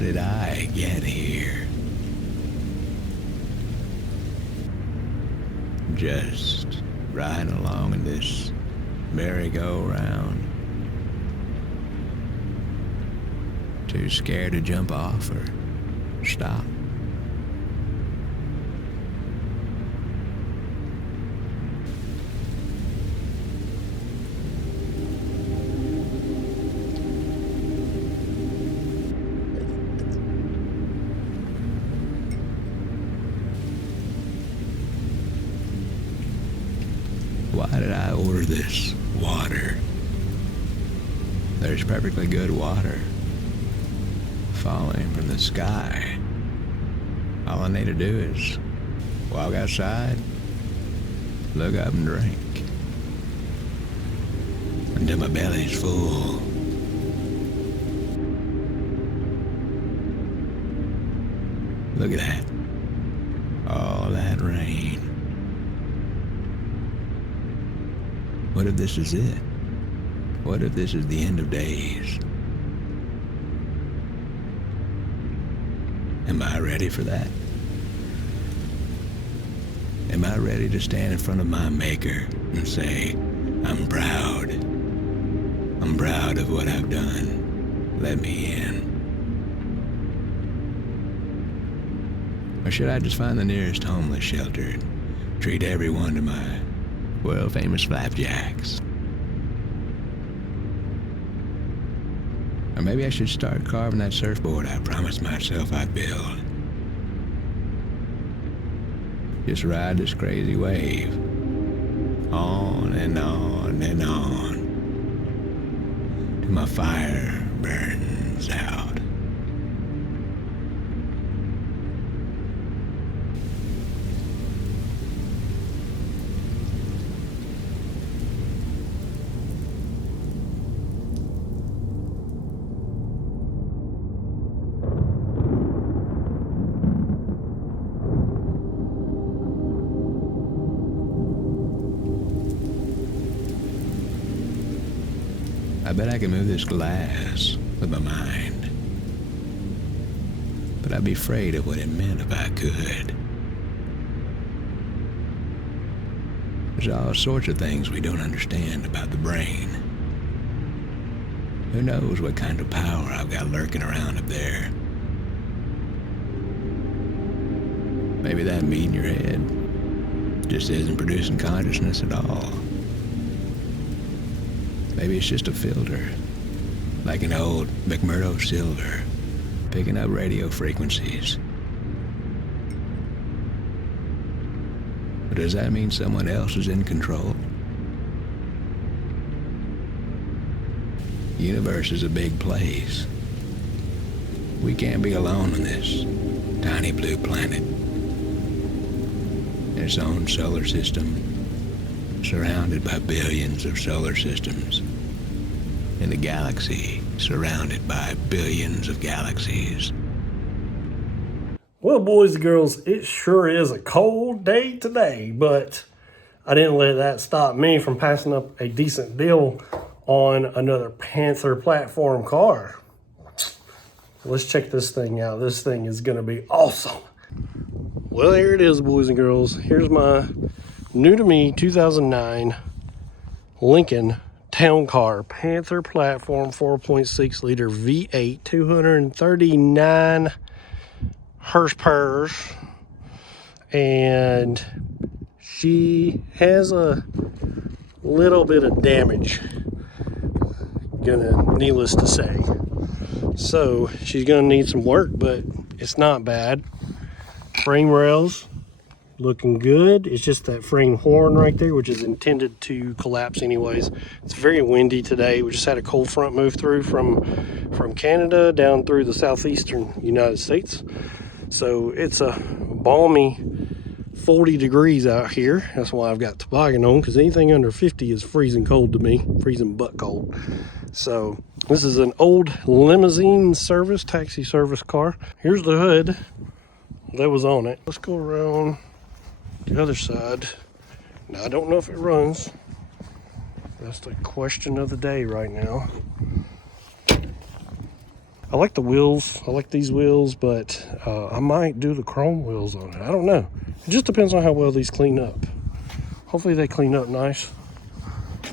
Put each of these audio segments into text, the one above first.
did I get here? Just riding along in this merry-go-round. Too scared to jump off or stop. Why did I order this water? There's perfectly good water falling from the sky. All I need to do is walk outside, look up and drink until my belly's full. Look at that. All that rain. What if this is it? What if this is the end of days? Am I ready for that? Am I ready to stand in front of my maker and say, I'm proud. I'm proud of what I've done. Let me in. Or should I just find the nearest homeless shelter and treat everyone to my world-famous flapjacks? Or maybe I should start carving that surfboard I promised myself I'd build. Just ride this crazy wave. On and on and on. Till my fire burns out. I bet I could move this glass with my mind. But I'd be afraid of what it meant if I could. There's all sorts of things we don't understand about the brain. Who knows what kind of power I've got lurking around up there. Maybe that meat in your head just isn't producing consciousness at all. Maybe it's just a filter, like an old McMurdo Silver, picking up radio frequencies. But does that mean someone else is in control? The universe is a big place. We can't be alone on this tiny blue planet. In its own solar system, surrounded by billions of solar systems. In the galaxy, surrounded by billions of galaxies. Well, boys and girls, it sure is a cold day today, but I didn't let that stop me from passing up a decent deal on another Panther Platform car. Let's check this thing out. This thing is going to be awesome. Well, here it is, boys and girls. Here's my new to me 2009 Lincoln town car, Panther Platform 4.6 liter V8, 239 horsepower, and she has a little bit of damage, needless to say. So she's gonna need some work, but it's not bad. Frame rails looking good. It's just that frame horn right there, which is intended to collapse anyways. It's very windy today. We just had a cold front move through from Canada down through the southeastern United States. So it's a balmy 40 degrees out here. That's why I've got toboggan on, because anything under 50 is freezing cold to me, freezing butt cold. So this is an old limousine service, taxi service car. Here's the hood that was on it. Let's go around the other side. Now I don't know if it runs. That's the question of the day right now. I like the wheels. I like these wheels, but I might do the chrome wheels on it. I don't know. It just depends on how well these clean up. Hopefully they clean up nice.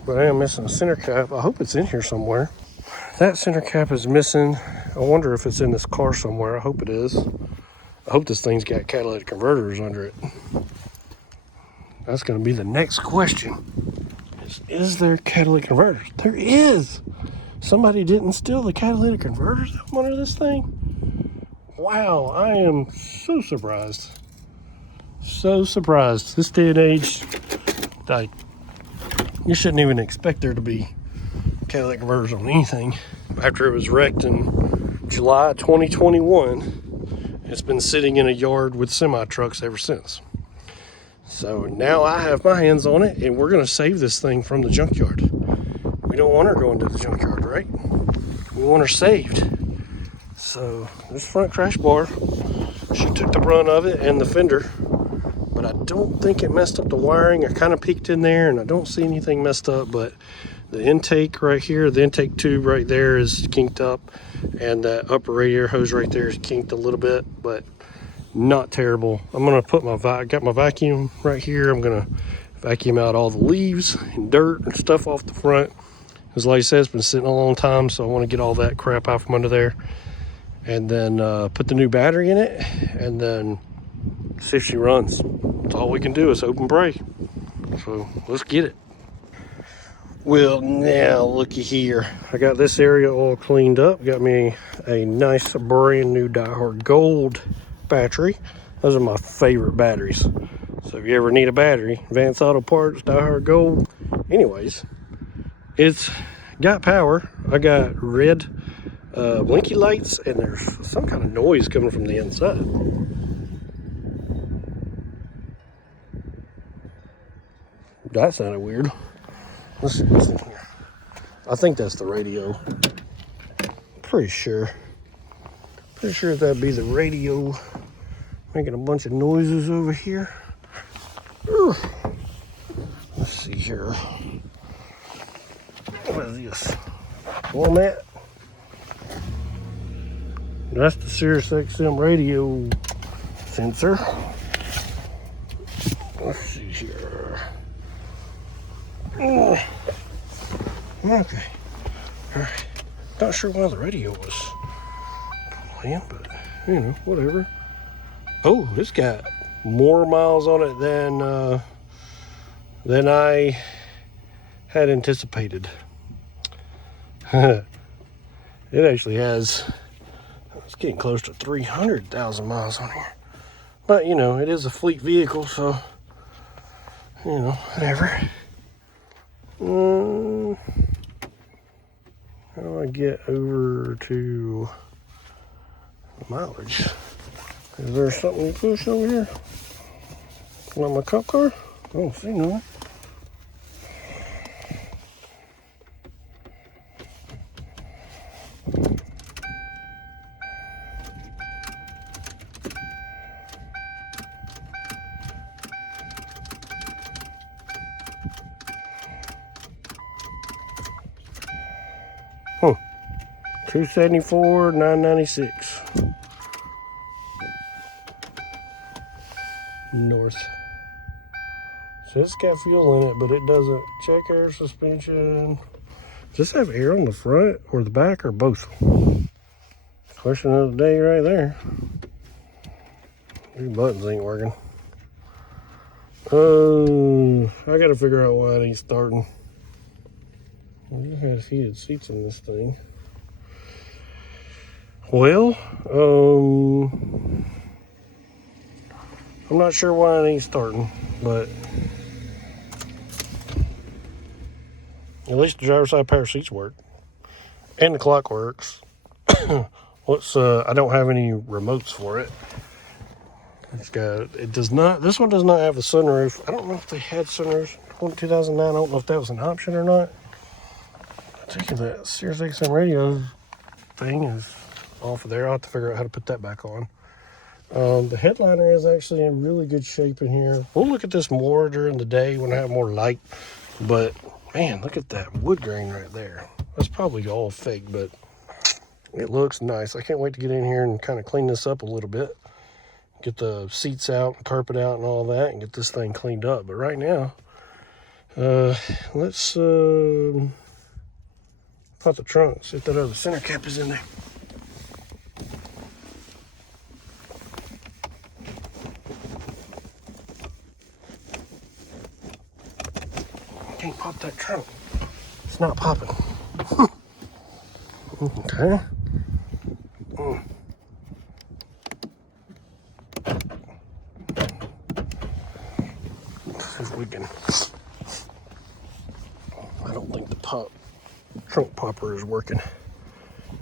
But I am missing a center cap. I hope it's in here somewhere. That center cap is missing. I wonder if it's in this car somewhere. I hope it is. I hope this thing's got catalytic converters under it. That's going to be the next question. Is there catalytic converters? There is. Somebody didn't steal the catalytic converters under this thing. Wow, I am so surprised. So surprised. This day and age, like, you shouldn't even expect there to be catalytic converters on anything. After it was wrecked in July 2021, it's been sitting in a yard with semi-trucks ever since. So now I have my hands on it, and we're going to save this thing from the junkyard. We don't want her going to the junkyard, right? We want her saved. So this front crash bar, she took the brunt of it and the fender, but I don't think it messed up the wiring. I kind of peeked in there and I don't see anything messed up, but the intake right here, the intake tube right there is kinked up, and that upper radiator hose right there is kinked a little bit, but not terrible. I'm gonna put got my vacuum right here. I'm gonna vacuum out all the leaves and dirt and stuff off the front. Because like I said, it's been sitting a long time, so I want to get all that crap out from under there. And then put the new battery in it, and then see if she runs. That's all we can do is hope and pray. So let's get it. Well, now looky here. I got this area all cleaned up. Got me a nice brand new Die Hard Gold battery. Those are my favorite batteries. So if you ever need a battery, Advanced Auto Parts, Die Hard Gold. Anyways, it's got power. I got red blinky lights, and there's some kind of noise coming from the inside. That sounded weird. Let's see what's in here. I think that's the radio. Pretty sure that'd be the radio making a bunch of noises over here. Ugh. Let's see here. What is this? Format? That's the Sirius XM radio sensor. Let's see here. Okay. Alright. Not sure why the radio was playing, but you know, whatever. Oh, it's got more miles on it than I had anticipated. It actually has, it's getting close to 300,000 miles on here. But you know, it is a fleet vehicle, so you know, whatever. How do I get over to mileage? Is there something you push over here? On my cop car? I don't see none. Huh. 274, 996. North. So it's got fuel in it, but it doesn't. Check air suspension. Does this have air on the front or the back or both? Question of the day right there. These buttons ain't working. I gotta figure out why it ain't starting. It has heated seats in this thing. Well, I'm not sure why it ain't starting, but at least the driver's side power seats work, and the clock works. I don't have any remotes for it. It does not. This one does not have a sunroof. I don't know if they had sunroofs in 2009. I don't know if that was an option or not. I think that Sirius XM radio thing is off of there. I'll have to figure out how to put that back on. The headliner is actually in really good shape in here. We'll look at this more during the day when I have more light. But man, look at that wood grain right there. That's probably all fake, but It looks nice. I can't wait to get in here and kind of clean this up a little bit. Get the seats out, and carpet out, and all that, and get this thing cleaned up. But right now, let's pop the trunk, see if that other center cap is in there. Can't pop that trunk. It's not popping. Okay. Let's see if we can. I don't think the trunk popper is working.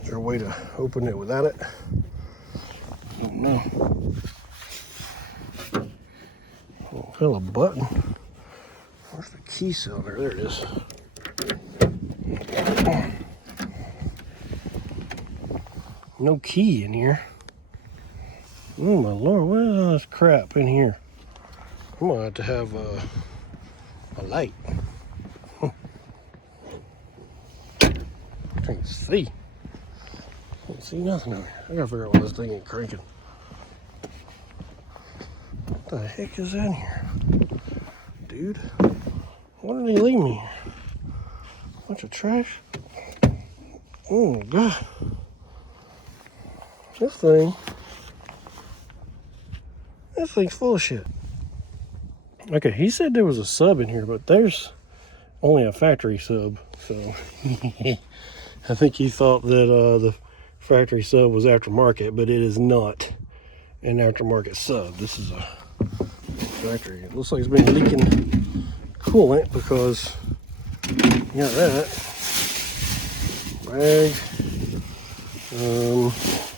Is there a way to open it without it? I don't know. Oh, feel a button. Where's the key cylinder? There it is. No key in here. Oh my lord, what is all this crap in here? I'm gonna have to have a light. Can't see. Can't see nothing over here. I gotta figure out why this thing ain't cranking. What the heck is in here? Dude, why did he leave me here? Bunch of trash. Oh my god. This thing's full of shit. Okay, he said there was a sub in here, but there's only a factory sub, so I think he thought that the factory sub was aftermarket, but it is not an aftermarket sub. This is a factory. It looks like it's been leaking coolant because you got that bag.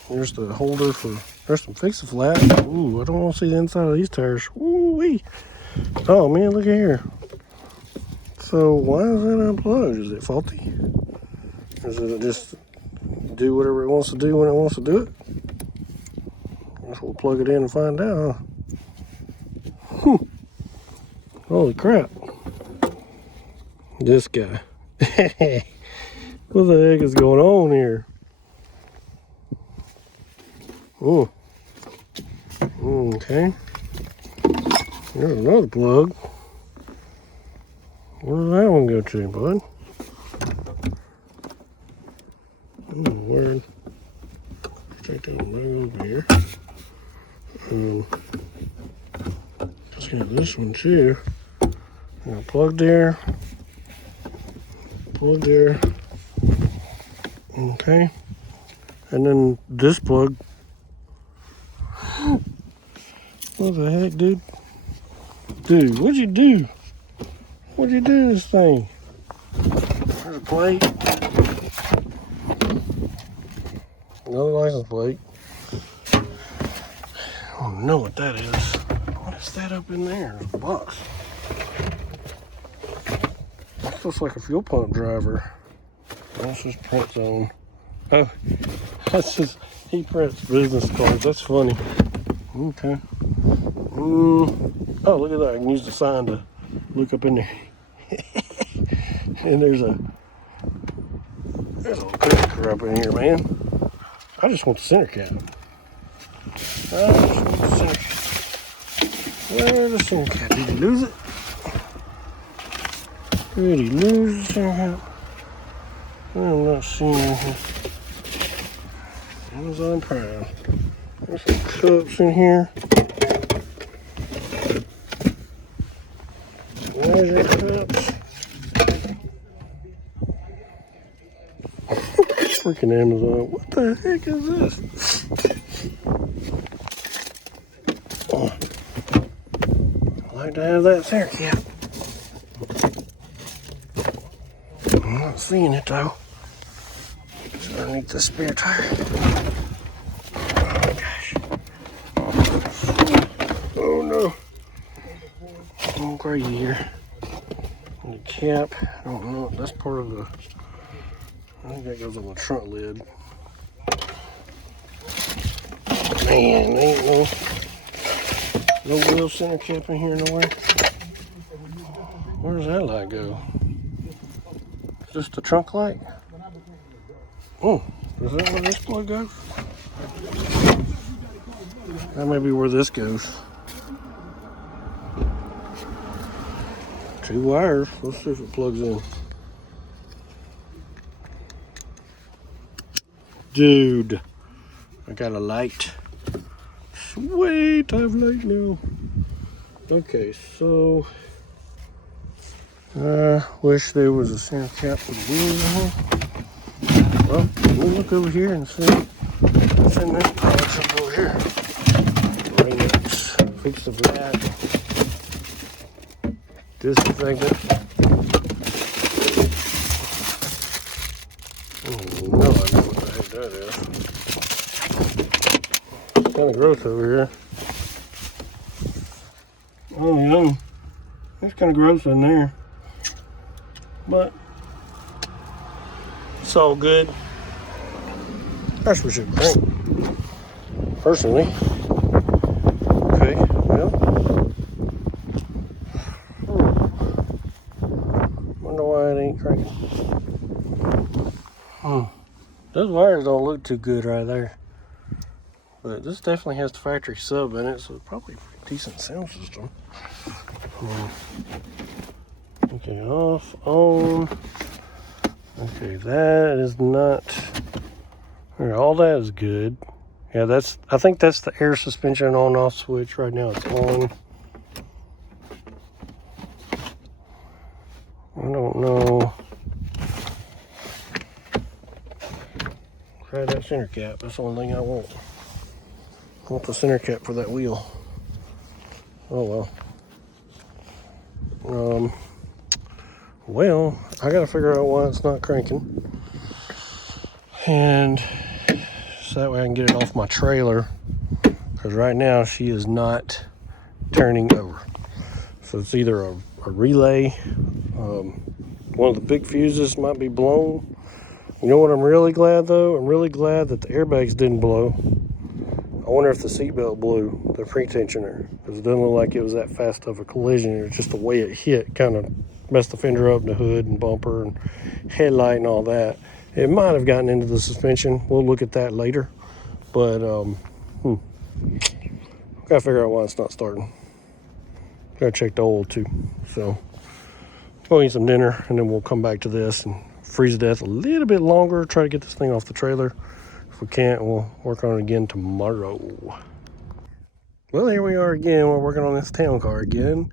There's the holder for. There's some Fix-A-Flat. Ooh, I don't want to see the inside of these tires. Ooh-wee. Oh man, look at here. So why is that unplugged? Is it faulty? Does it just do whatever it wants to do when it wants to do it? I guess we'll plug it in and find out, huh? Holy crap. This guy. What the heck is going on here? Oh. Okay. There's another plug. Where does that one go to, bud? Oh, word. Take that one right over here. Let's get this one too. Now plug there. Plug there. Okay. And then this plug. What the heck, dude? Dude, what'd you do? What'd you do to this thing? There's a plate. Another license plate. I don't know what that is. What is that up in there? There's a box. That looks like a fuel pump driver. That's his print zone. Oh, that's just, he prints business cards. That's funny. Okay. Oh, look at that. I can use the sign to look up in there. And there's a little cooker up in here, man. I just want the center cap. Where's the center cap? Did he lose it? Did he lose the center cap? I'm not seeing anything. Amazon Prime. There's some cups in here. Measure cups. Freaking Amazon. What the heck is this? Oh. I like to have that center cap. I'm not seeing it though. It's underneath the spare tire. Oh gosh. Oh no. I'm crazy here. And the cap, I don't know. That's part of the. I think that goes on the trunk lid. Man, there ain't no wheel center cap in here nowhere. Where does that light go? Is this the trunk light? Oh, Is that where this plug goes? That may be where this goes. 2 wires. Let's see if it plugs in. Dude, I got a light. Sweet, I have light now. Okay, so I wish there was a center cap for the wheels in here. Well, we'll look over here and see what's in this box over here. Rings, fix the vat, disinfectant. Oh, no, I know what the heck that is. It's kind of gross over here. Oh, yeah. It's kind of gross in there. But it's all good. That's what should drink. Personally. Okay, well. Wonder why it ain't cranking. Those wires don't look too good right there. But this definitely has the factory sub in it, so it's probably a pretty decent sound system. Okay, off, on. Okay, that is not. All that is good. Yeah, I think that's the air suspension on-off switch. Right now it's on. I don't know. Try that center cap. That's the only thing I want. I want the center cap for that wheel. Oh well. Well, I gotta figure out why it's not cranking. And so that way I can get it off my trailer. Because right now she is not turning over. So it's either a relay. One of the big fuses might be blown. You know what I'm really glad though? I'm really glad that the airbags didn't blow. I wonder if the seatbelt blew, the pretensioner. Because it doesn't look like it was that fast of a collision. It was just the way it hit kind of messed the fender up, the hood and bumper and headlight and all that. It might have gotten into the suspension. We'll look at that later. But, gotta figure out why it's not starting. Gotta check the oil too. So, go eat some dinner and then we'll come back to this and freeze to death a little bit longer. Try to get this thing off the trailer. If we can't, we'll work on it again tomorrow. Well, here we are again. We're working on this town car again.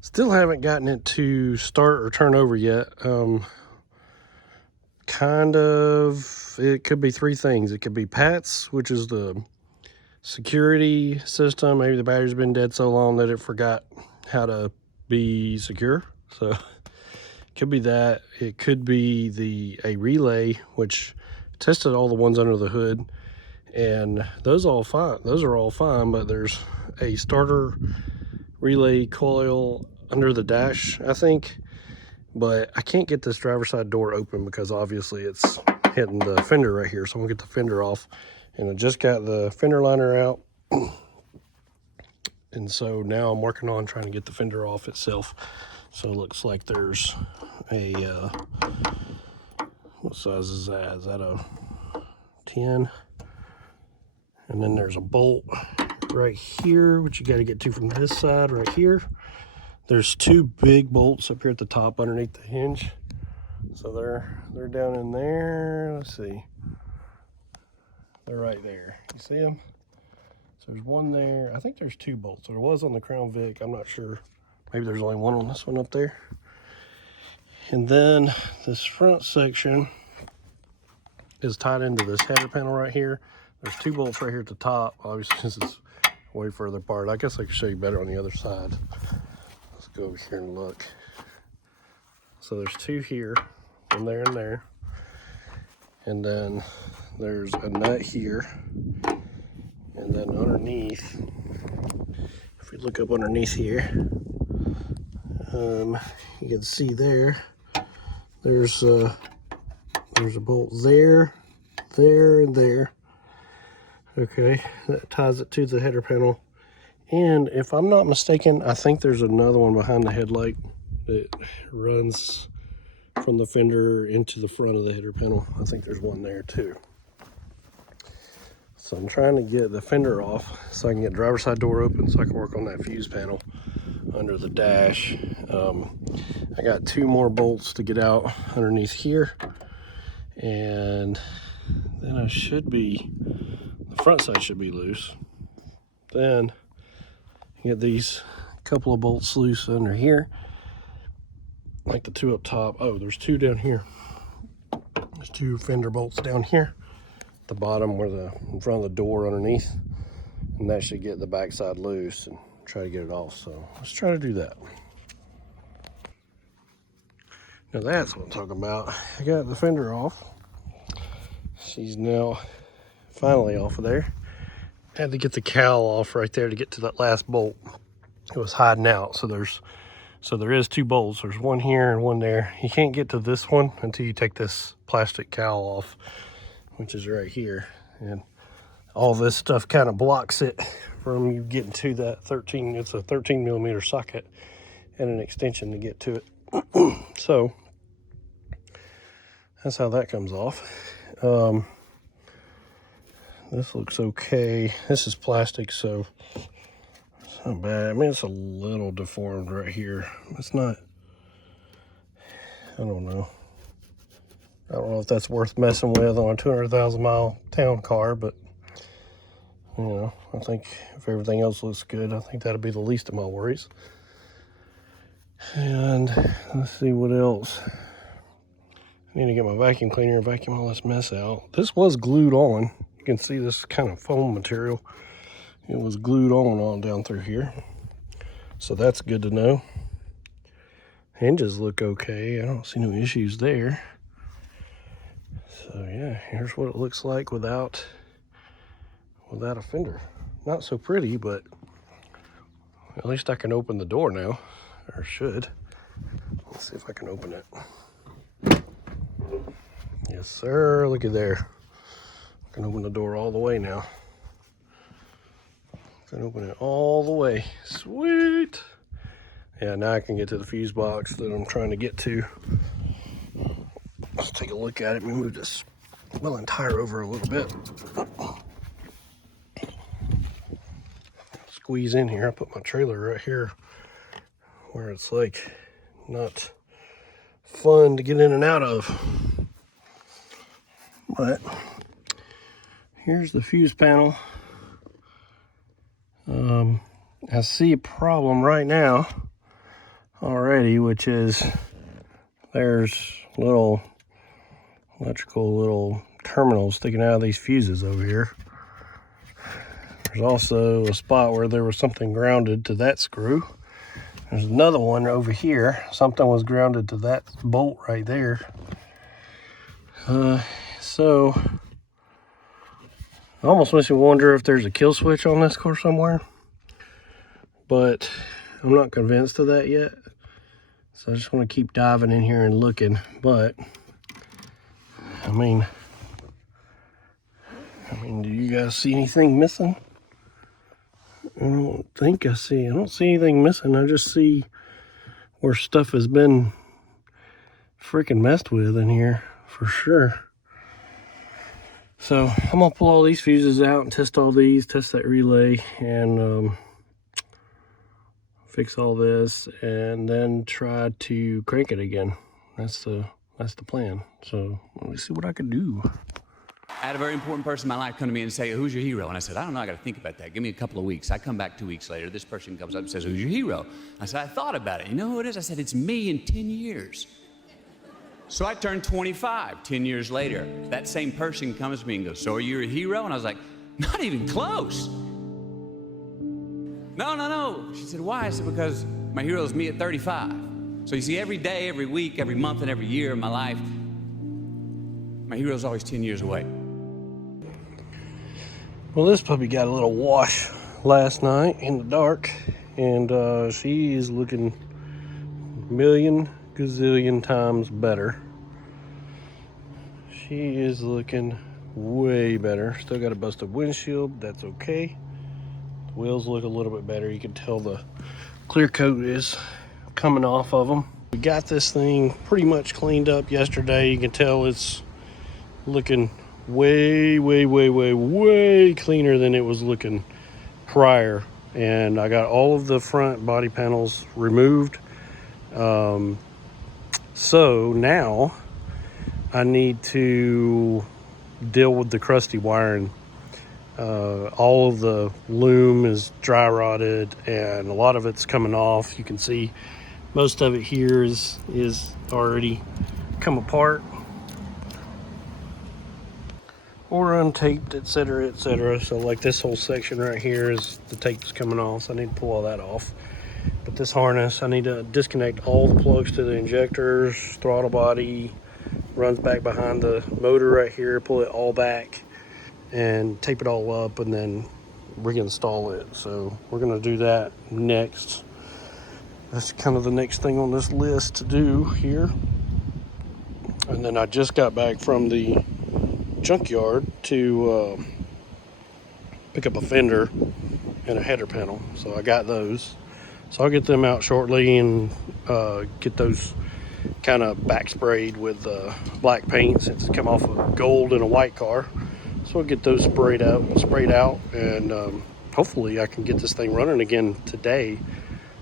Still haven't gotten it to start or turn over yet. It could be 3 things. It could be PATS, which is the security system. Maybe the battery's been dead so long that it forgot how to be secure. So it could be that. It could be a relay, which tested all the ones under the hood, and those are all fine, but there's a starter relay coil under the dash, I think, but I can't get this driver's side door open because obviously it's hitting the fender right here. So I'm gonna get the fender off, and I just got the fender liner out, and so now I'm working on trying to get the fender off itself. So it looks like there's a what size is that? Is that a 10? And then there's a bolt right here, which you got to get to from this side right here. There's 2 big bolts up here at the top underneath the hinge. So they're down in there. Let's see. They're right there. You see them? So there's one there. I think there's 2 bolts. There was on the Crown Vic. I'm not sure. Maybe there's only one on this one up there. And then this front section is tied into this header panel right here. There's 2 bolts right here at the top. Obviously, this is way further apart. I guess I can show you better on the other side. Let's go over here and look. So there's 2 here, one there and there. And then there's a nut here. And then underneath, if we look up underneath here, you can see there's a bolt there, and there. Okay, that ties it to the header panel. And if I'm not mistaken, I think there's another one behind the headlight that runs from the fender into the front of the header panel. I think there's one there too. So I'm trying to get the fender off so I can get driver's side door open so I can work on that fuse panel under the dash. I got 2 more bolts to get out underneath here, and then the front side should be loose. Then get these couple of bolts loose under here, like the 2 up top. Oh, there's 2 down here. There's 2 fender bolts down here at the bottom where in front of the door underneath, and that should get the backside loose and try to get it off. So let's try to do that. Now that's what I'm talking about. I got the fender off. She's now finally off of there. Had to get the cowl off right there to get to that last bolt. It was hiding out. So there is 2 bolts. There's one here and one there. You can't get to this one until you take this plastic cowl off, which is right here. And all this stuff kind of blocks it from you getting to that it's a 13 millimeter socket and an extension to get to it. So that's how that comes off. This looks okay. This is plastic, so it's not bad. I mean, it's a little deformed right here. It's not, I don't know. I don't know if that's worth messing with on a 200,000 mile town car, but you know, I think if everything else looks good, I think that'll be the least of my worries. And let's see what else. I need to get my vacuum cleaner and vacuum all this mess out. This was glued on. You can see this kind of foam material. It was glued on down through here. So that's good to know. Hinges look okay. I don't see no issues there. So yeah, here's what it looks like without a fender. Not so pretty, but at least I can open the door now, or should. Let's see if I can open it. Yes, sir. Look at there. I can open the door all the way now. I can open it all the way. Sweet. Yeah, now I can get to the fuse box that I'm trying to get to. Let's take a look at it. Let me move this wheel tire over a little bit. Squeeze in here. I put my trailer right here where it's like not fun to get in and out of. But here's the fuse panel. I see a problem right now already, which is there's little electrical terminals sticking out of these fuses over here. There's also a spot where there was something grounded to that screw. There's another one over here. Something was grounded to that bolt right there. So it almost makes me wonder if there's a kill switch on this car somewhere, but I'm not convinced of that yet. So I just want to keep diving in here and looking. But I mean, do you guys see anything missing? I don't see anything missing. I just see where stuff has been freaking messed with in here for sure. So I'm gonna pull all these fuses out and test all these, test that relay, and fix all this, and then try to crank it again. That's the plan. So let me see what I can do. I had a very important person in my life come to me and say, "Who's your hero?" And I said, "I don't know, I got to think about that. Give me a couple of weeks." I come back 2 weeks later. This person comes up and says, "Who's your hero?" I said, "I thought about it. You know who it is?" I said, "It's me in 10 years. So I turned 25 10 years later. That same person comes to me and goes, "So are you a hero?" And I was like, "Not even close." No. She said, "Why?" I said, "Because my hero is me at 35. So you see, every day, every week, every month, and every year of my life, my hero is always 10 years away." Well, this puppy got a little wash last night in the dark, and she is looking million gazillion times better. She is looking way better. Still got a busted windshield, that's okay. The wheels look a little bit better. You can tell the clear coat is coming off of them. We got this thing pretty much cleaned up yesterday. You can tell it's looking way, way, way, way, way cleaner than it was looking prior. And I got all of the front body panels removed. So now I need to deal with the crusty wiring. All of the loom is dry rotted and a lot of it's coming off. You can see most of it here is already come apart or untaped, etc., etc. So like this whole section right here is the tape's coming off, so I need to pull all that off. But this harness, I need to disconnect all the plugs to the injectors, throttle body, runs back behind the motor right here, pull it all back and tape it all up and then reinstall it. So we're gonna do that next. That's kind of the next thing on this list to do here. And then I just got back from the junkyard to pick up a fender and a header panel. So I got those. So I'll get them out shortly and get those kind of back sprayed with black paint since it's come off of gold in a white car. So I'll get those sprayed out, and hopefully I can get this thing running again today.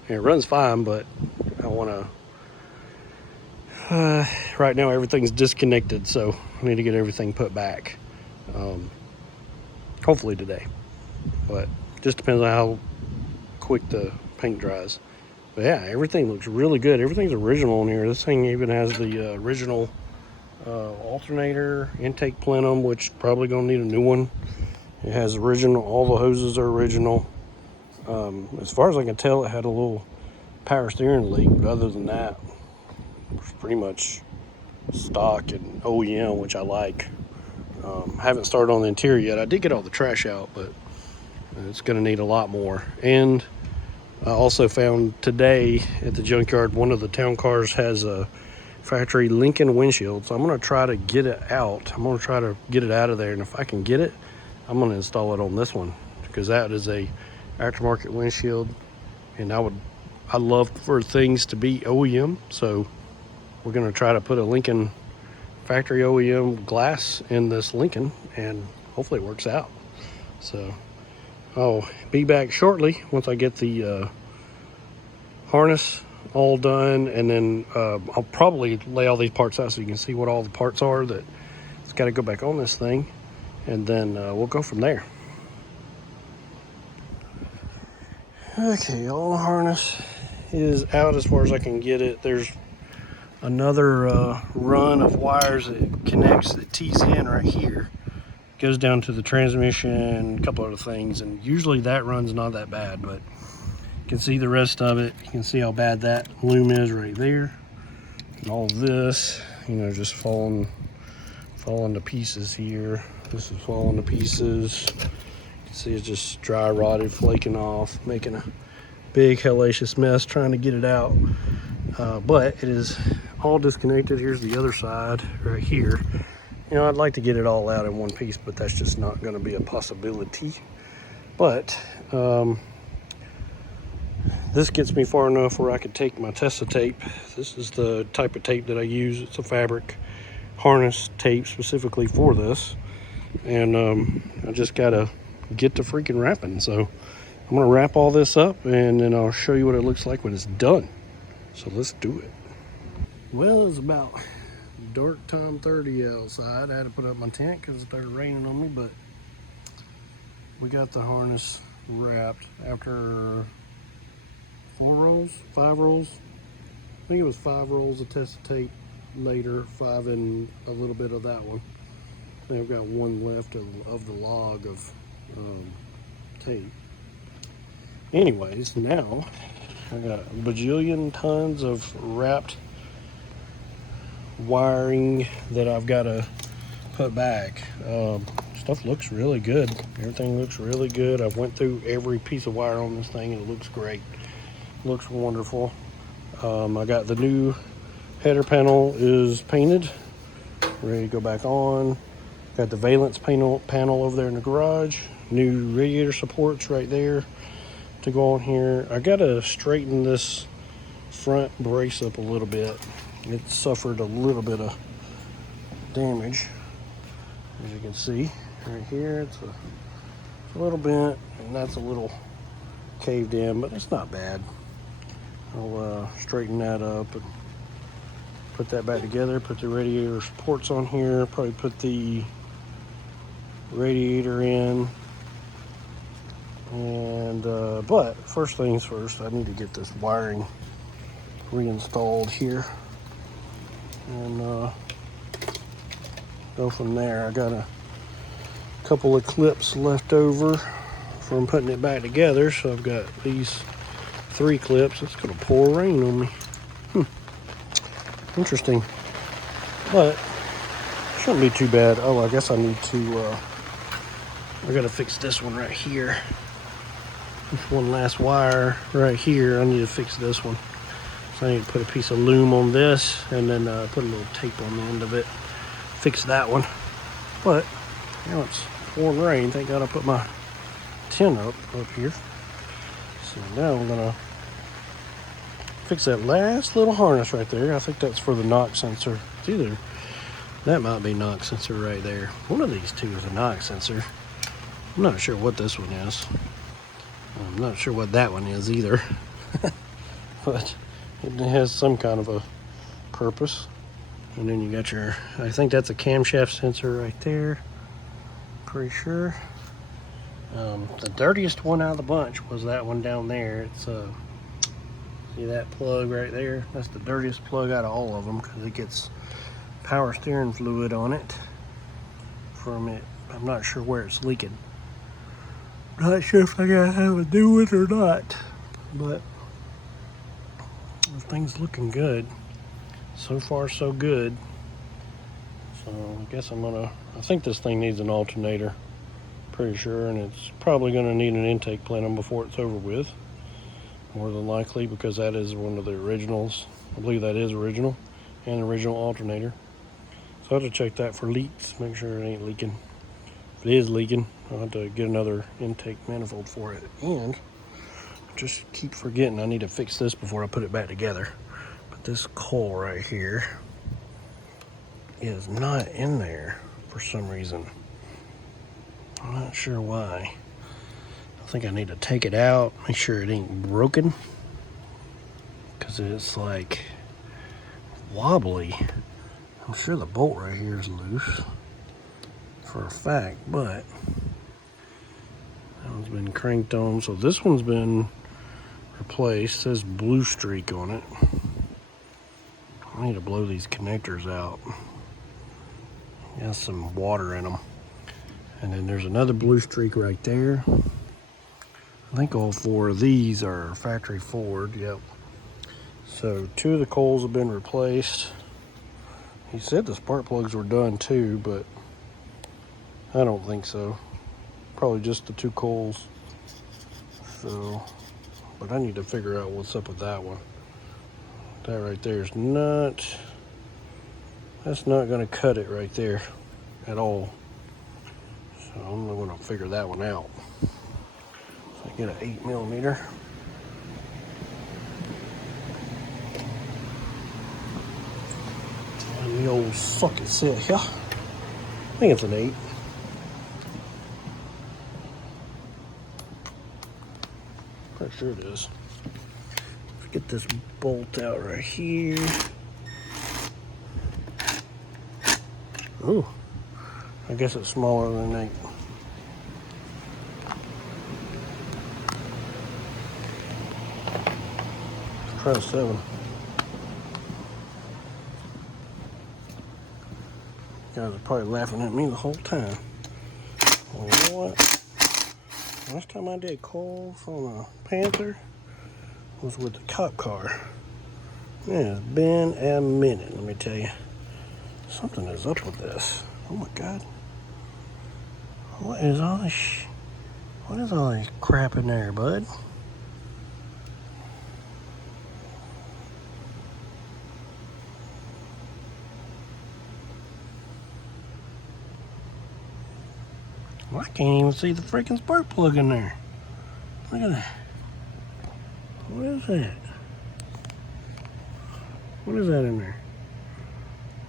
And it runs fine, but I want to, right now everything's disconnected, so I need to get everything put back. Hopefully today, but just depends on how quick the paint dries. But yeah, everything looks really good. Everything's original in here. This thing even has the original alternator, intake plenum, which probably gonna need a new one. It has original, all the hoses are original. As far as I can tell, it had a little power steering leak, but other than that, it's pretty much stock and OEM, which I like. Haven't started on the interior yet. I did get all the trash out, but it's gonna need a lot more. And I also found today at the junkyard, one of the town cars has a factory Lincoln windshield. So I'm going to try to get it out. I'm going to try to get it out of there. And if I can get it, I'm going to install it on this one, because that is a aftermarket windshield. And I love for things to be OEM. So we're going to try to put a Lincoln factory OEM glass in this Lincoln, and hopefully it works out. So I'll be back shortly once I get the harness all done, and then I'll probably lay all these parts out so you can see what all the parts are that it's got to go back on this thing, and then we'll go from there. Okay, all the harness is out as far as I can get it. There's another run of wires that connects, that tees in right here, goes down to the transmission, a couple other things, and usually that run's not that bad, but you can see the rest of it. You can see how bad that loom is right there, and all of this, you know, just falling to pieces here. This is falling to pieces. You can see it's just dry rotted, flaking off, making a big hellacious mess trying to get it out, but it is all disconnected. Here's the other side right here. You know, I'd like to get it all out in one piece, but that's just not going to be a possibility. But this gets me far enough where I could take my Tessa tape. This is the type of tape that I use. It's a fabric harness tape specifically for this. And I just got to get to freaking wrapping. So I'm going to wrap all this up, and then I'll show you what it looks like when it's done. So let's do it. Well, it's about dark time 30 outside. I had to put up my tent because it started raining on me, but we got the harness wrapped after 5 rolls. I think it was 5 rolls of Tessa tape later, 5 and a little bit of that one. I think I've got one left of the log of tape. Anyways, now I got a bajillion tons of wrapped wiring that I've got to put back. Stuff looks really good. Everything looks really good. I've went through every piece of wire on this thing, and it looks great. Looks wonderful. I got the new header panel is painted, ready to go back on. Got the valence panel over there in the garage. New radiator supports right there to go on here. I gotta straighten this front brace up a little bit. It suffered a little bit of damage, As you can see, right here, it's a little bent, and that's a little caved in, but it's not bad. I'll straighten that up and put that back together, put the radiator supports on here, probably put the radiator in. And but first things first, I need to get this wiring reinstalled here and go from there. I got a couple of clips left over from putting it back together, so I've got these 3 clips. It's gonna pour rain on me. Interesting, but shouldn't be too bad. Oh, I guess I need to I gotta fix this one right here. This one last wire right here, I need to fix this one. So I need to put a piece of loom on this and then put a little tape on the end of it. Fix that one. But now it's pouring rain. Thank God I put my tin up here. So now I'm gonna fix that last little harness right there. I think that's for the knock sensor. It's either, that might be knock sensor right there. One of these two is a knock sensor. I'm not sure what this one is. I'm not sure what that one is either. But it has some kind of a purpose. And then you got your, I think that's a camshaft sensor right there. Pretty sure. The dirtiest one out of the bunch was that one down there. It's see that plug right there? That's the dirtiest plug out of all of them because it gets power steering fluid on it from it. I'm not sure where it's leaking. Not sure if I gotta have to do it or not, but things looking good. So far, so good. So I guess I think this thing needs an alternator, pretty sure, and it's probably gonna need an intake plenum before it's over with, more than likely, because that is one of the originals. I believe that is original, and original alternator. So I have to check that for leaks, make sure it ain't leaking. If it is leaking, I'll have to get another intake manifold for it. And just keep forgetting I need to fix this before I put it back together. But this coil right here is not in there for some reason. I'm not sure why. I think I need to take it out, make sure it ain't broken, because it's like wobbly. I'm sure the bolt right here is loose for a fact, but that one's been cranked on. So this one's been replaced. It says blue streak on it. I need to blow these connectors out. Got some water in them. And then there's another blue streak right there. I think all 4 of these are factory Ford. Yep. So 2 of the coils have been replaced. He said the spark plugs were done too, but I don't think so. Probably just the 2 coils. So, but I need to figure out what's up with that one. That right there is not, that's not gonna cut it right there at all. So I'm gonna figure that one out. So I get an 8mm. And the old socket set here. I think it's an 8. Pretty sure it is. Let's get this bolt out right here. Ooh, I guess it's smaller than an 8. Let's try a 7. You guys are probably laughing at me the whole time. Well, you know what? Last time I did coils on a Panther was with the cop car. Yeah, it's been a minute, let me tell you. Something is up with this. Oh my God. What is all this crap in there, bud? Well, I can't even see the freaking spark plug in there. Look at that. What is that? What is that in there?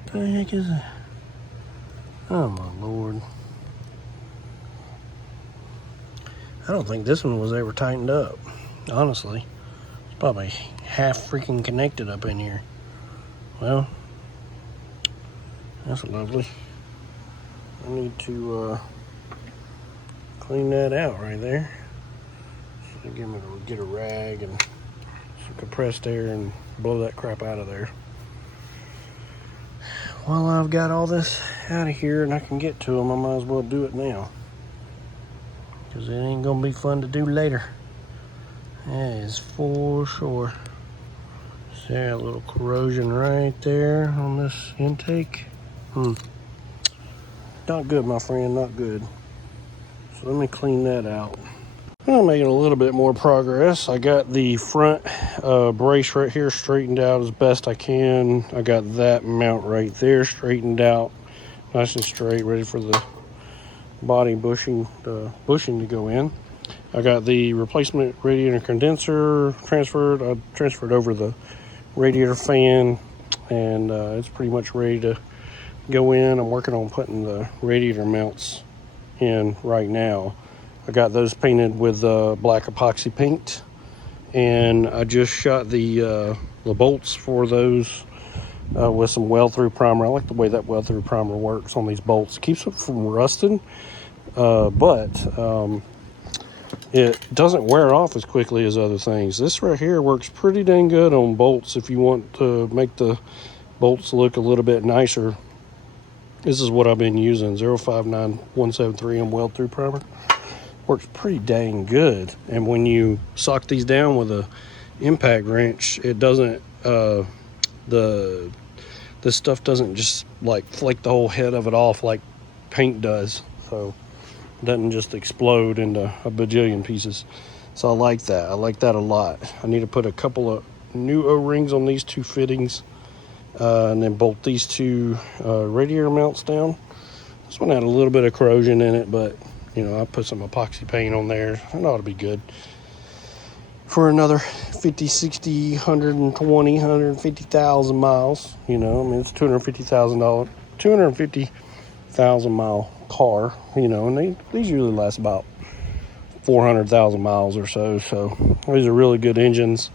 What the heck is that? Oh my Lord. I don't think this one was ever tightened up, honestly. It's probably half freaking connected up in here. Well, that's lovely. I need to clean that out right there. So get a rag and some compressed air and blow that crap out of there. While I've got all this out of here and I can get to them, I might as well do it now, because it ain't gonna be fun to do later. That is for sure. See a little corrosion right there on this intake. Not good, my friend, not good. So let me clean that out. I'm making a little bit more progress. I got the front brace right here straightened out as best I can. I got that mount right there straightened out, nice and straight, ready for the body bushing to go in. I got the replacement radiator condenser transferred. I transferred over the radiator fan, and it's pretty much ready to go in. I'm working on putting the radiator mounts in right now. I got those painted with black epoxy paint, and I just shot the bolts for those with some weld-through primer. I like the way that weld-through primer works on these bolts. It keeps them from rusting, but it doesn't wear off as quickly as other things. This right here works pretty dang good on bolts if you want to make the bolts look a little bit nicer. This is what I've been using, 059173M weld-through primer. Works pretty dang good. And when you sock these down with a impact wrench, it doesn't, this stuff doesn't just like flake the whole head of it off like paint does. So it doesn't just explode into a bajillion pieces. So I like that. I like that a lot. I need to put a couple of new O-rings on these two fittings, and then bolt these two radiator mounts down. This one had a little bit of corrosion in it, but you know, I put some epoxy paint on there. It ought to be good for another 50, 60, 120, 150,000 miles. You know, I mean, it's $250,000, 250,000 mile car, you know, and these usually last about 400,000 miles or so. So these are really good engines.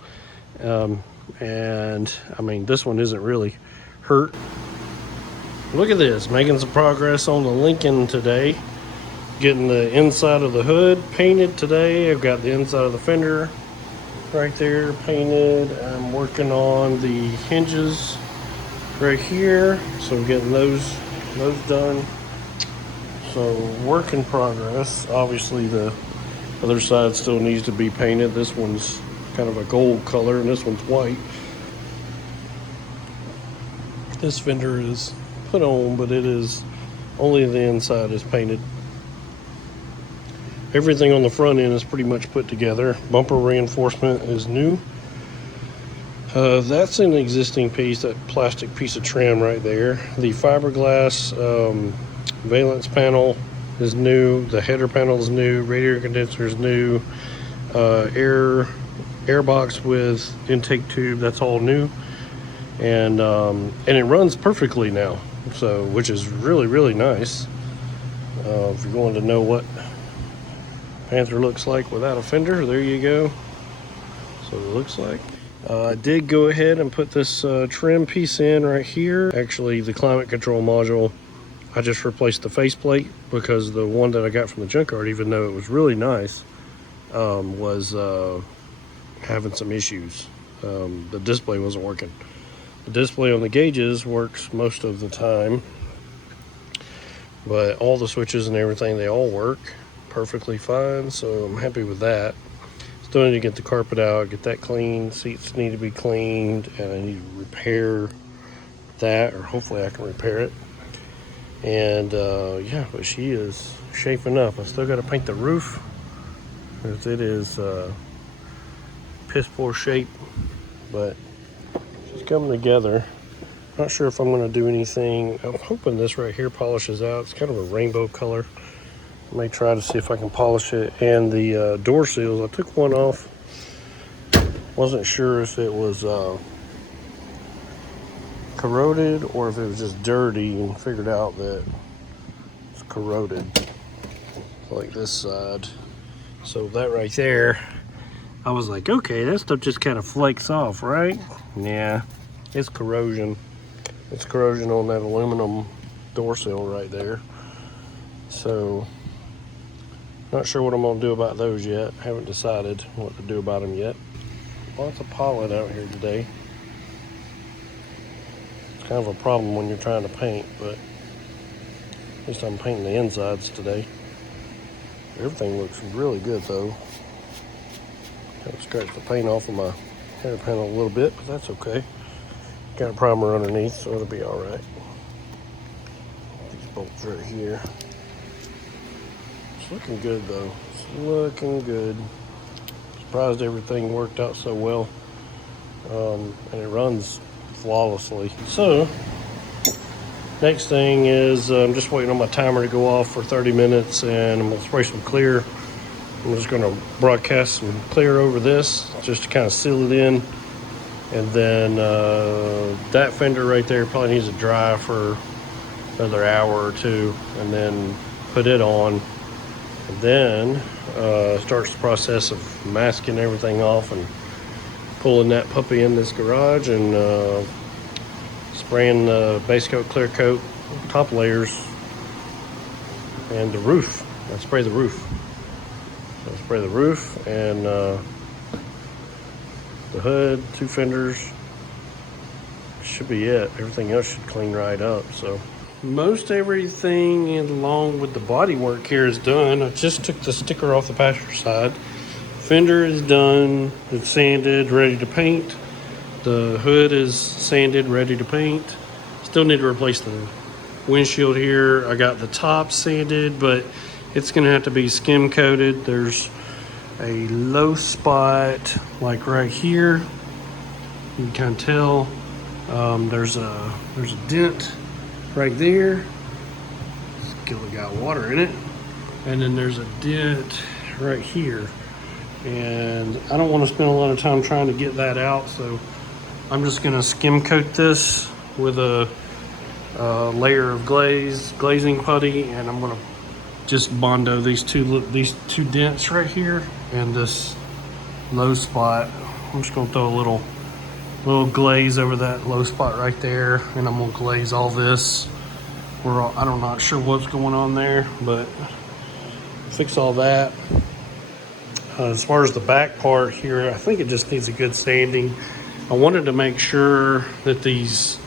And I mean, this one isn't really hurt. Look at this, making some progress on the Lincoln today. Getting the inside of the hood painted today. I've got the inside of the fender right there painted. I'm working on the hinges right here, so I'm getting those done. So work in progress. Obviously the other side still needs to be painted. This one's kind of a gold color and this one's white. This fender is put on, but it is only the inside is painted. Everything on the front end is pretty much put together. Bumper reinforcement is new. That's an existing piece, that plastic piece of trim right there. The fiberglass valence panel is new. The header panel is new. Radiator condenser is new. Air box with intake tube, that's all new. And it runs perfectly now, so which is really, really nice. If you're going to know what Panther looks like without a fender, there you go. So it looks like. I did go ahead and put this trim piece in right here. Actually, the climate control module, I just replaced the faceplate because the one that I got from the junkyard, even though it was really nice, was having some issues. The display wasn't working. The display on the gauges works most of the time, but all the switches and everything, they all work perfectly fine, so I'm happy with that. Still need to get the carpet out, get that cleaned. Seats need to be cleaned, and I need to repair that, or hopefully I can repair it. And yeah, but she is shaping up. I still got to paint the roof because it is piss poor shape, but she's coming together. Not sure if I'm going to do anything. I'm hoping this right here polishes out. It's kind of a rainbow color. I may try to see if I can polish it. And the door seals, I took one off. Wasn't sure if it was corroded or if it was just dirty, and figured out that corroded, like this side. So that right there, I was like, okay, that stuff just kind of flakes off, right? Yeah, it's corrosion. It's corrosion on that aluminum door sill right there. So, not sure what I'm gonna do about those yet. Haven't decided what to do about them yet. Lots of pollen out here today. It's kind of a problem when you're trying to paint, but at least I'm painting the insides today. Everything looks really good though. Kind of scratched the paint off of my hair panel a little bit, but that's okay. Got a primer underneath, so it'll be all right. These bolts right here. It's looking good though. It's looking good. Surprised everything worked out so well. And it runs flawlessly. So, next thing is I'm just waiting on my timer to go off for 30 minutes and I'm gonna spray some clear. I'm just gonna broadcast some clear over this just to kind of seal it in. And then that fender right there probably needs to dry for another hour or two and then put it on. And then starts the process of masking everything off and pulling that puppy in this garage and spraying the base coat, clear coat, top layers, and the roof. I spray the roof. So I spray the roof and the hood, 2 fenders. Should be it. Everything else should clean right up. So most everything along with the body work here is done. I just took the sticker off the passenger side. Fender is done. It's sanded, ready to paint. The hood is sanded, ready to paint. Still need to replace the windshield here. I got the top sanded, but it's gonna have to be skim coated. There's a low spot like right here. You can kind of tell. There's a dent right there. Still got water in it. And then there's a dent right here. And I don't want to spend a lot of time trying to get that out, so I'm just gonna skim coat this with a layer of glazing putty, and I'm gonna just Bondo these two dents right here and this low spot. I'm just gonna throw a little glaze over that low spot right there, and I'm gonna glaze all this. I'm not sure what's going on there, but fix all that. As far as the back part here, I think it just needs a good sanding. I wanted to make sure that these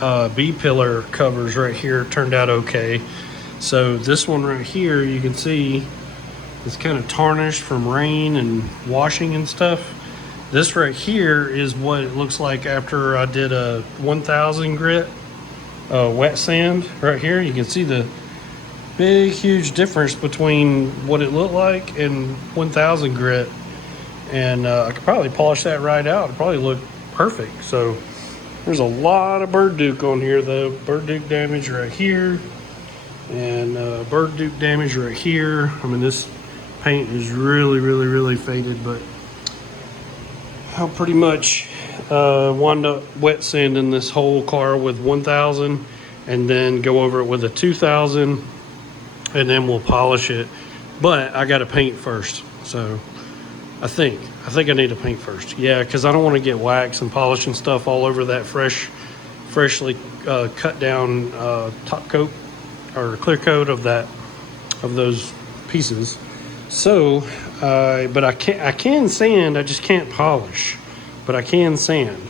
B-pillar covers right here turned out okay. So this one right here, you can see it's kind of tarnished from rain and washing and stuff. This right here is what it looks like after I did a 1000 grit wet sand right here. You can see the big, huge difference between what it looked like and 1000 grit. And I could probably polish that right out. It'd probably look perfect. So there's a lot of burdock on here though. Burdock damage right here. And burdock damage right here. I mean, this paint is really faded, but I'll pretty much wind up wet sanding this whole car with 1000 and then go over it with a 2000 and then we'll polish it. But I got to paint first. So I think I need to paint first. Yeah, because I don't want to get wax and polish and stuff all over that freshly cut down top coat or clear coat of those pieces. So, but I can sand. I just can't polish, but I can sand.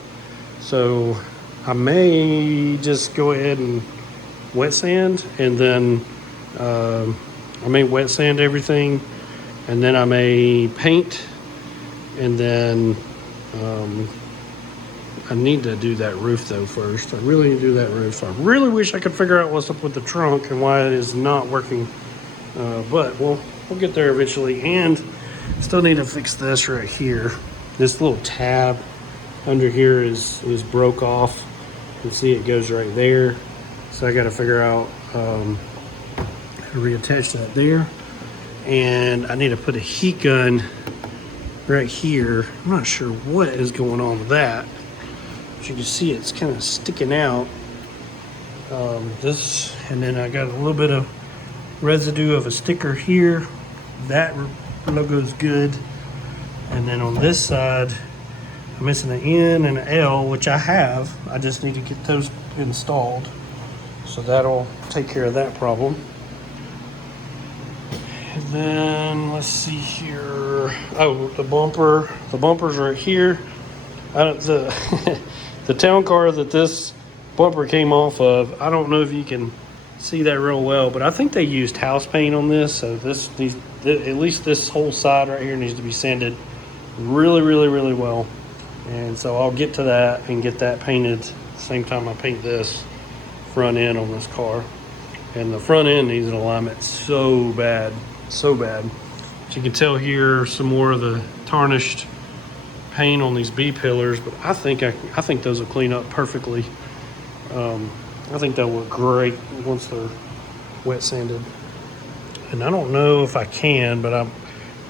So I may just go ahead and wet sand, and then I may wet sand everything, and then I may paint, and then I need to do that roof though first. I really need to do that roof. I really wish I could figure out what's up with the trunk and why it is not working, but we'll get there eventually. And still need to fix this right here. This little tab under here is broke off. You can see it goes right there. So I got to figure out how to reattach that there. And I need to put a heat gun right here. I'm not sure what is going on with that. As you can see, it's kind of sticking out. And then I got a little bit of residue of a sticker here. That logo is good. And then on this side, I'm missing an N and an L, which I have. I just need to get those installed. So that'll take care of that problem. And then let's see here. Oh, the bumper. The bumper's right here. The town car that this bumper came off of, I don't know if you can see that real well, but I think they used house paint on this. So at least this whole side right here needs to be sanded really, really, really well. And so I'll get to that and get that painted at the same time I paint this front end on this car. And the front end needs an alignment so bad, so bad. As you can tell here, some more of the tarnished paint on these B pillars, but I think those will clean up perfectly. I think they'll look great once they're wet sanded. And I don't know if I can, but I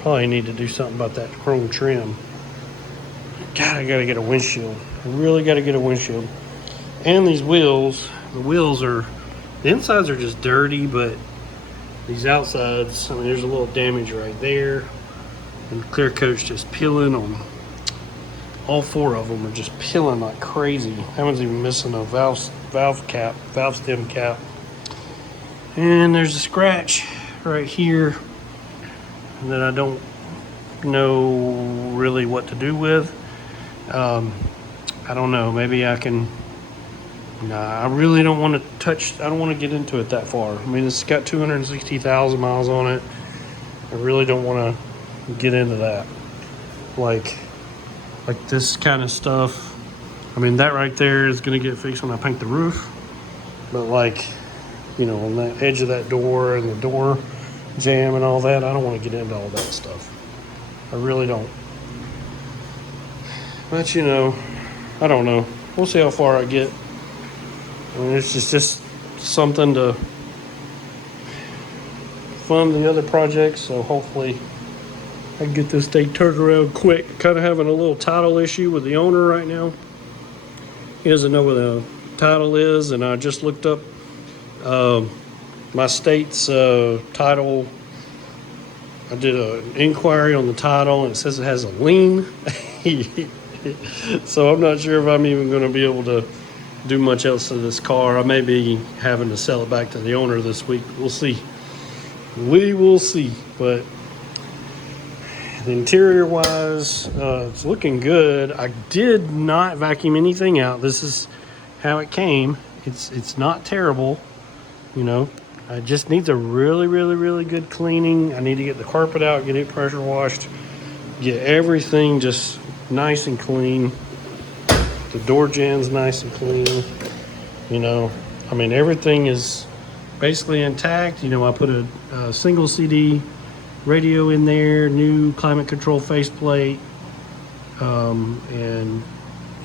probably need to do something about that chrome trim. God, I gotta get a windshield. I really gotta get a windshield. And these wheels, the insides are just dirty, but these outsides, I mean, there's a little damage right there. And the clear coat's just peeling on. All four of them are just peeling like crazy. That one's even missing a valve stem cap. And there's a scratch right here that I don't know really what to do with. I don't know, maybe I can. Nah, I really don't want to touch. I don't want to get into it that far. I mean, it's got 260,000 miles on it. I really don't want to get into that. Like this kind of stuff. I mean, that right there is going to get fixed when I paint the roof. But like, you know, on that edge of that door and the door jam and all that, I don't want to get into all that stuff. I really don't. But you know, I don't know. We'll see how far I get. I mean, it's just something to fund the other projects. So hopefully I can get this thing turned around quick. Kind of having a little title issue with the owner right now. He doesn't know where the title is, and I just looked up my state's title. I did an inquiry on the title, and it says it has a lien. So I'm not sure if I'm even going to be able to do much else to this car. I may be having to sell it back to the owner this week. We'll see. We will see. But the interior wise, it's looking good. I did not vacuum anything out. This is how it came. It's not terrible, you know. It just needs a really, really, really good cleaning. I need to get the carpet out, get it pressure washed, get everything just nice and clean. The door jam's nice and clean. You know, I mean, everything is basically intact. You know, I put a single CD radio in there, new climate control faceplate, and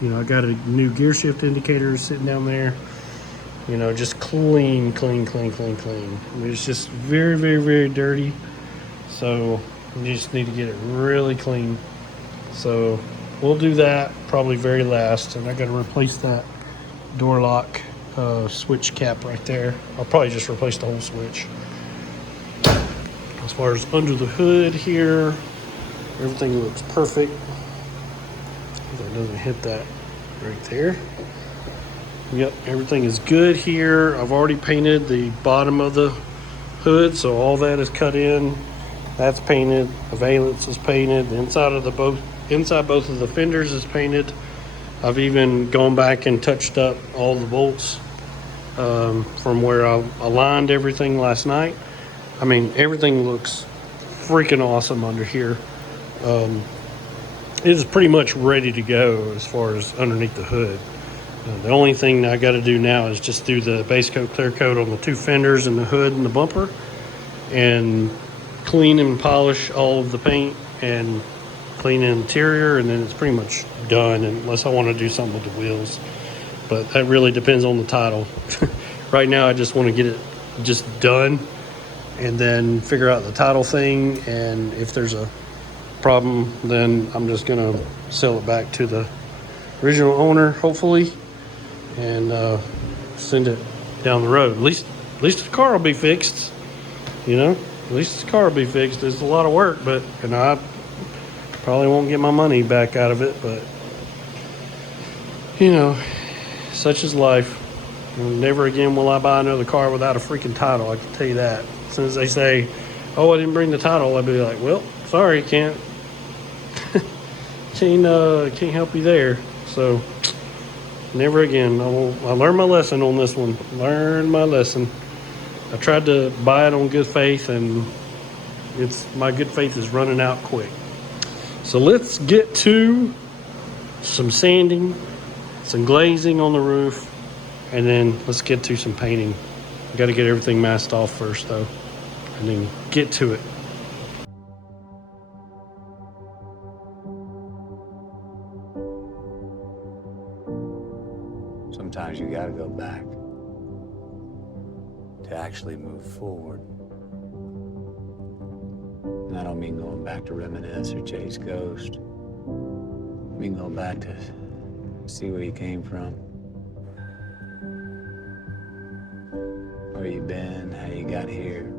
you know, I got a new gear shift indicator sitting down there. You know, just clean. I mean, it's just very, very, very dirty. So you just need to get it really clean. So we'll do that probably very last. And I got to replace that door lock switch cap right there. I'll probably just replace the whole switch. As far as under the hood here, everything looks perfect. That doesn't hit that right there. Yep, everything is good here. I've already painted the bottom of the hood, so all that is cut in. That's painted. The valence is painted. The inside both of the fenders is painted. I've even gone back and touched up all the bolts from where I aligned everything last night. I mean, everything looks freaking awesome under here. It is pretty much ready to go as far as underneath the hood. The only thing I got to do now is just do the base coat, clear coat on the two fenders and the hood and the bumper, and clean and polish all of the paint and clean the interior, and then it's pretty much done, unless I want to do something with the wheels. But that really depends on the title. Right now, I just want to get it just done and then figure out the title thing. And if there's a problem, then I'm just going to sell it back to the original owner, hopefully, and send it down the road. At least the car will be fixed. you know, at least the car will be fixed. It's a lot of work, but, and I probably won't get my money back out of it, but, you know, such is life. Never again will I buy another car without a freaking title, I can tell you that. As soon as they say, oh, I didn't bring the title, I'll be like, well, sorry, can't help you there. So, never again. I learned my lesson on this one. Learned my lesson. I tried to buy it on good faith, and my good faith is running out quick. So let's get to some sanding, some glazing on the roof, and then let's get to some painting. Got to get everything masked off first, though, and then get to it. Sometimes you gotta go back to actually move forward. And I don't mean going back to reminisce or chase ghosts. I mean going back to see where you came from, where you been, how you got here,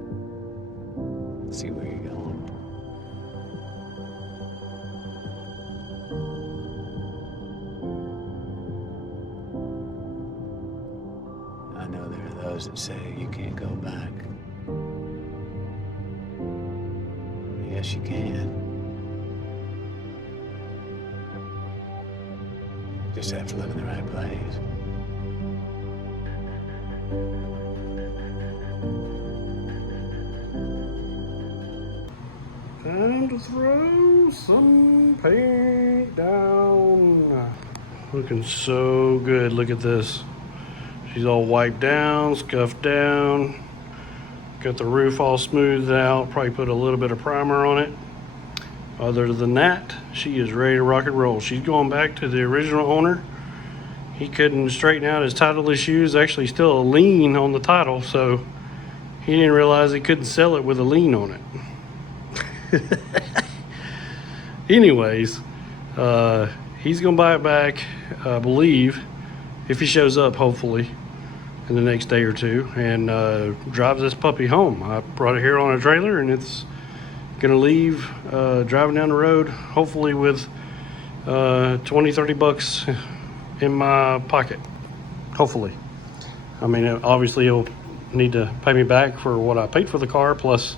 see where you're going. I know there are those that say you can't go back. Yes, you can. Just have to look in the right place. Time to throw some paint down. Looking so good. Look at this. She's all wiped down, scuffed down. Got the roof all smoothed out. Probably put a little bit of primer on it. Other than that, she is ready to rock and roll. She's going back to the original owner. He couldn't straighten out his title issues. Actually, still a lien on the title, so he didn't realize he couldn't sell it with a lien on it. Anyways, he's gonna buy it back, I believe, if he shows up, hopefully, in the next day or two, and drives this puppy home. I brought it here on a trailer, and it's gonna leave driving down the road, hopefully with 20-30 bucks in my pocket, hopefully. I mean, obviously he'll need to pay me back for what I paid for the car, plus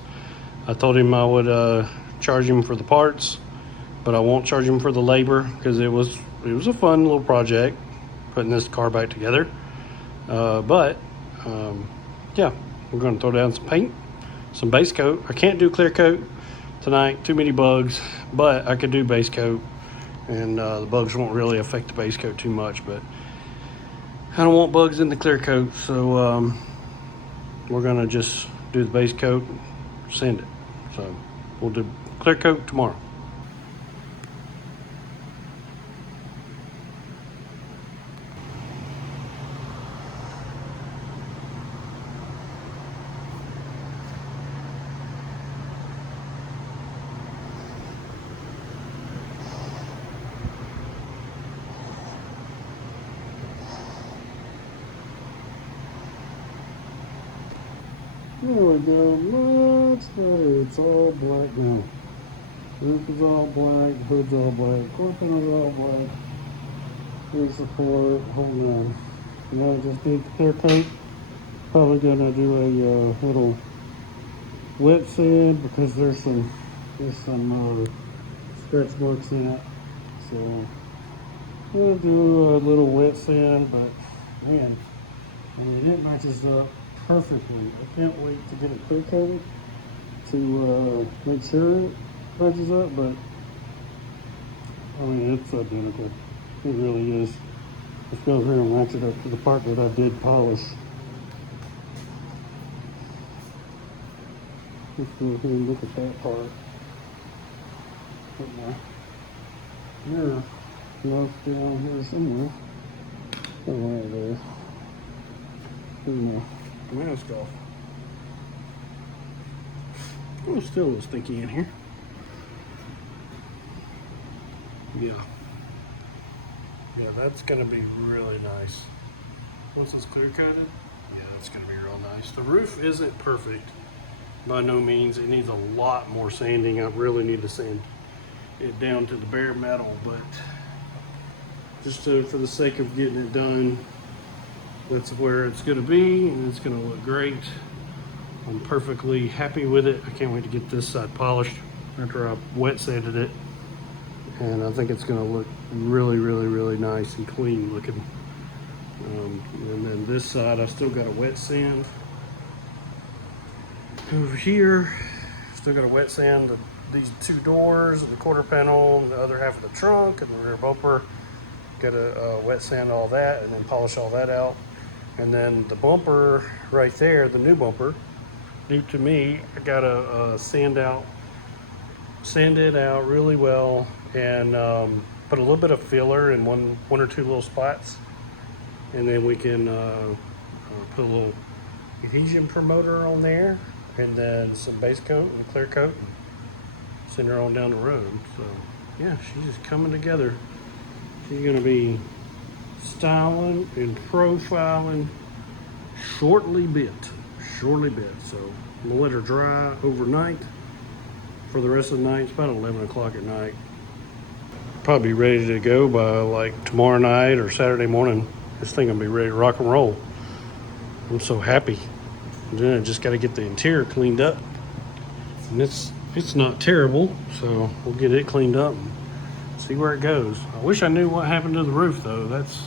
I told him I would charge him for the parts, but I won't charge him for the labor, because it was a fun little project putting this car back together. Yeah, we're gonna throw down some paint, some base coat. I can't do clear coat tonight, too many bugs, but I could do base coat, and the bugs won't really affect the base coat too much, but I don't want bugs in the clear coat, so we're gonna just do the base coat, sand it. So we'll do clear coat tomorrow. There we go, much better. It's all black now. Roof is all black, hood's all black, core panel's all black. Here's the support, holding on. Now I just did clear coat. Probably gonna do a little wet sand, because there's some stretch marks in it. So I'm gonna do a little wet sand, but man, I mean, it matches up perfectly. I can't wait to get it clear coated to make sure it matches up, but I mean, it's identical. It really is. Let's go here and match it up to the part that I did polish. Let's go here and look at that part. Put my mirror glove down here somewhere. Oh, right there. Put my mask off. Oh, still a little stinky in here. Yeah, that's gonna be really nice. Once it's clear coated, yeah, that's gonna be real nice. The roof isn't perfect. by no means. It needs a lot more sanding. I really need to sand it down to the bare metal, but just for the sake of getting it done, that's where it's going to be, and it's going to look great. I'm perfectly happy with it. I can't wait to get this side polished after I wet sanded it, and I think it's going to look really, really, really nice and clean looking. And then this side, I still got a wet sand over here. Still got to wet sand these two doors and the quarter panel and the other half of the trunk and the rear bumper. Got to wet sand all that and then polish all that out. And then the bumper right there, the new bumper, new to me, I got to sand it out really well and put a little bit of filler in one or two little spots. And then we can put a little adhesion promoter on there, and then some base coat and clear coat, and send her on down the road. So yeah, she's just coming together. She's gonna be styling and profiling shortly bit. So I'm gonna let her dry overnight for the rest of the night. It's about 11 o'clock at night. Probably be ready to go by like tomorrow night or Saturday morning. This thing will be ready to rock and roll. I'm so happy. And then I just got to get the interior cleaned up, and it's not terrible, so we'll get it cleaned up and see where it goes. I wish I knew what happened to the roof though. That's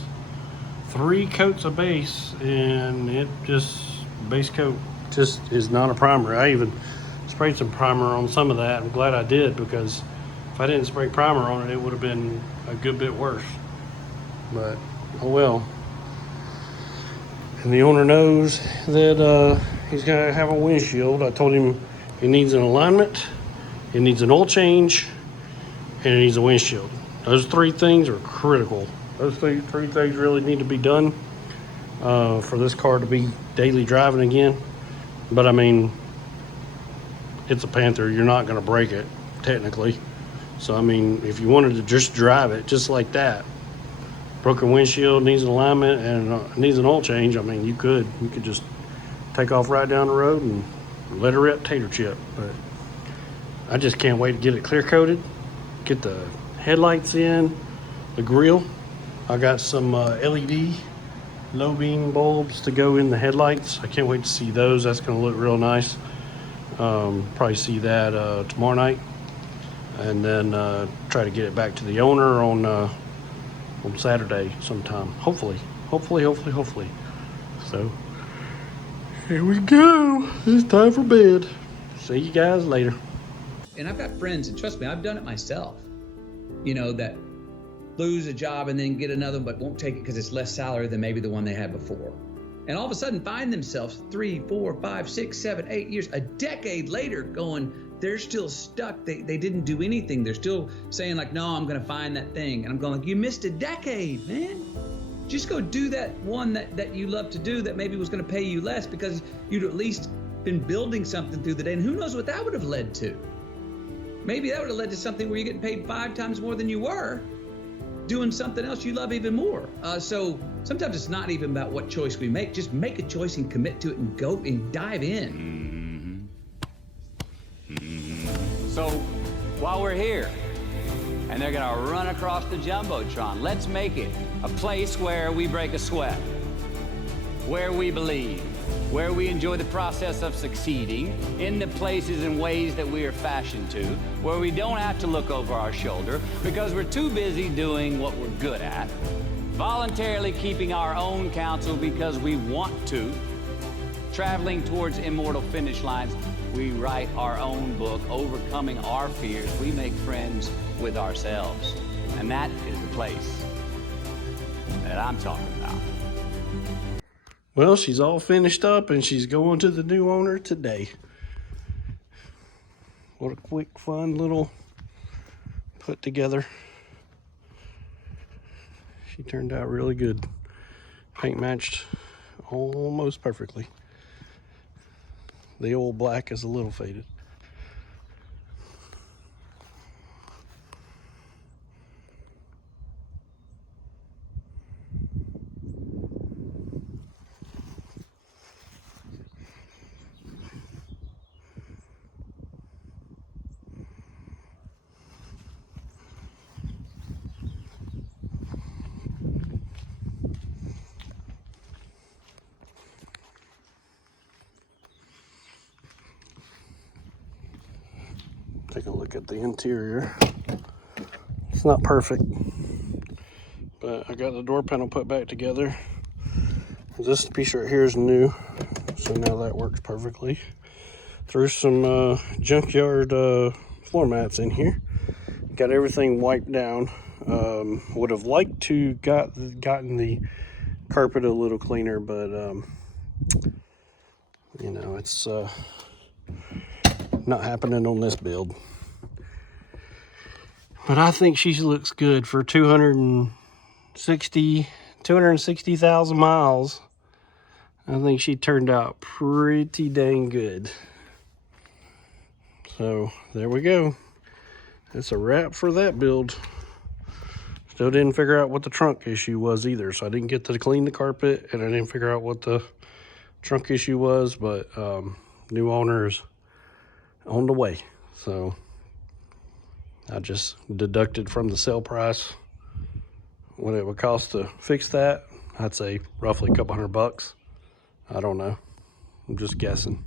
3 coats of base, and base coat just is not a primer. I even sprayed some primer on some of that. I'm glad I did, because if I didn't spray primer on it, it would have been a good bit worse. But oh well. And the owner knows that he's gonna have a windshield. I told him it needs an alignment, it needs an oil change, and it needs a windshield. Those 3 things are critical. Those three things really need to be done for this car to be daily driving again. But I mean, it's a Panther. You're not gonna break it, technically. So I mean, if you wanted to just drive it just like that, broken windshield, needs an alignment, and needs an oil change, I mean, you could just take off right down the road and let her rip tater chip. But I just can't wait to get it clear coated, get the headlights in, the grille. I got some LED low beam bulbs to go in the headlights. I can't wait to see those. That's going to look real nice. Probably see that tomorrow night, and then try to get it back to the owner on Saturday sometime. Hopefully. So here we go. It's time for bed. See you guys later. And I've got friends, and trust me, I've done it myself, that lose a job and then get another, but won't take it because it's less salary than maybe the one they had before. And all of a sudden find themselves 3, 4, 5, 6, 7, 8 years, a decade later going, they're still stuck. They didn't do anything. They're still saying like, no, I'm going to find that thing. And I'm going like, you missed a decade, man. Just go do that one that you love to do that maybe was going to pay you less, because you'd at least been building something through the day. And who knows what that would have led to? Maybe that would have led to something where you're getting paid 5 times more than you were doing something else you love even more. So sometimes it's not even about what choice we make. Just make a choice and commit to it and go and dive in. So while we're here and they're gonna run across the Jumbotron, let's make it a place where we break a sweat, where we believe, where we enjoy the process of succeeding in the places and ways that we are fashioned to, where we don't have to look over our shoulder because we're too busy doing what we're good at, voluntarily keeping our own counsel because we want to, traveling towards immortal finish lines. We write our own book, overcoming our fears. We make friends with ourselves. And that is the place that I'm talking about. Well, she's all finished up and she's going to the new owner today. What a quick, fun little put together. She turned out really good. Paint matched almost perfectly. The old black is a little faded. look at the interior. It's not perfect, but I got the door panel put back together. This piece right here is new, so now that works perfectly. Threw some junkyard floor mats in here. Got everything wiped down. Would have liked to gotten the carpet a little cleaner, but you know, it's not happening on this build. But I think she looks good for 260,000 miles. I think she turned out pretty dang good. So there we go. That's a wrap for that build. Still didn't figure out what the trunk issue was either, so I didn't get to clean the carpet, and I didn't figure out what the trunk issue was, but new owners on the way. So I just deducted from the sale price what it would cost to fix that. I'd say roughly a couple $100. I don't know. I'm just guessing.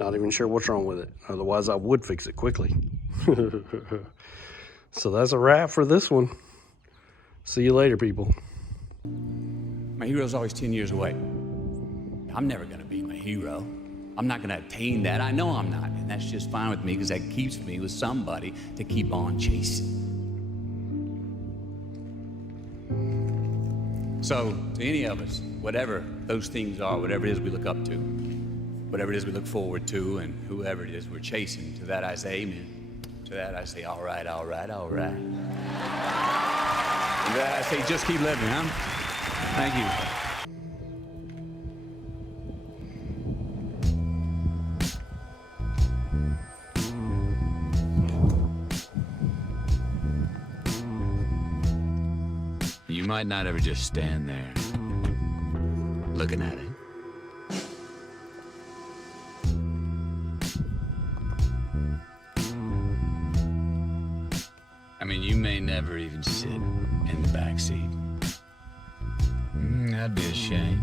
Not even sure what's wrong with it. Otherwise, I would fix it quickly. So that's a wrap for this one. See you later, people. My hero's always 10 years away. I'm never gonna be my hero. I'm not gonna attain that. I know I'm not, and that's just fine with me because that keeps me with somebody to keep on chasing. So, to any of us, whatever those things are, whatever it is we look up to, whatever it is we look forward to, and whoever it is we're chasing, to that I say amen. To that I say, all right, all right, all right. To that I say, just keep living, huh? Thank you. You might not ever just stand there looking at it. I mean, you may never even sit in the back seat. That'd be a shame.